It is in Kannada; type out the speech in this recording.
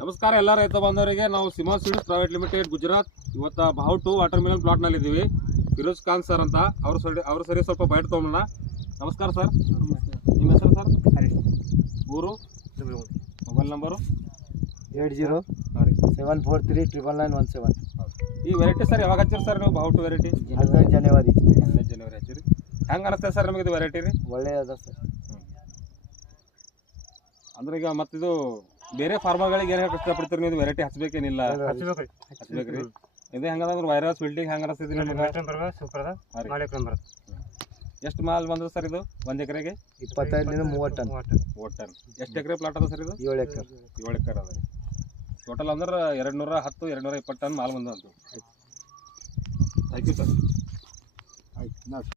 ನಮಸ್ಕಾರ ಎಲ್ಲ ರೈತ ಬಾಂಧವರಿಗೆ. ನಾವು Seema seeds private limited Gujarat. ಇವತ್ತು ಭಾವ್ 2 ವಾಟರ್ ಮೆಲನ್ ಪ್ಲಾಟ್ ನಲ್ಲಿ ಇದ್ದೀವಿ. ಫಿರೋಜ್ ಖಾನ್ ಸರ್ ಅಂತ ಅವ್ರ ಸರಿ ಸ್ವಲ್ಪ ಬೈಟ್ ತಗೊಂಡ. ನಮಸ್ಕಾರ ಸರ್. ನಿಮ್ಮ ಹೆಸರು ಸರ್? ಊರು, ಮೊಬೈಲ್ ನಂಬರು 8074399117. ಈ ವೆರೈಟಿ ಸರ್ ಯಾವಾಗ ಹಚ್ಚಿರಿ ಸರ್ ನೀವು? ಭಾವ್ 2 ವೆರೈಟಿ 15 ಜನವರಿ ಹಚ್ಚಿರಿ. ಹೆಂಗೆ ಅನಿಸ್ತದೆ ಸರ್ ನಿಮಗೆ ಇದು ವೆರೈಟಿ ರೀ? ಒಳ್ಳೆಯದ ಸರ್. ಅಂದ್ರೆ ಈಗ ಮತ್ತಿದು ಬೇರೆ ಫಾರ್ಮರ್ಗಳಿಗೆ ಏನು ಹೇಳಕ್ಕೆ ಇಷ್ಟಪಡ್ತೀರಿ ನೀವು? ವೆರೈಟಿ ಹಚ್ಬೇಕೇನಿಲ್ಲ? ಹಚ್ಬೇಕ್ರಿ. ಇದು ಹೆಂಗಂದ್ರೆ ವೈರಸ್ ಬಿಲ್ಡಿಂಗ್ ಹೆಂಗೆ ಅನಿಸ್ತದೆ ನಿಮಗೆ? ಎಷ್ಟು ಮಾಲ್ ಬಂದ್ರೆ ಸರ್ ಇದು ಒಂದು ಎಕರೆಗೆ? 25 30 ಟನ್. ಎಷ್ಟು ಎಕರೆ ಪ್ಲಾಟ್ ಅದ ಸರ್ ಇದು? 7 ಎಕರೆ. 7 ಎಕರೆ ಅದ. ಟೋಟಲ್ ಅಂದ್ರೆ 210 220 ಟನ್ ಮಾಲ್ ಬಂದಂತು. Thank you sir. ಆಯ್ತು.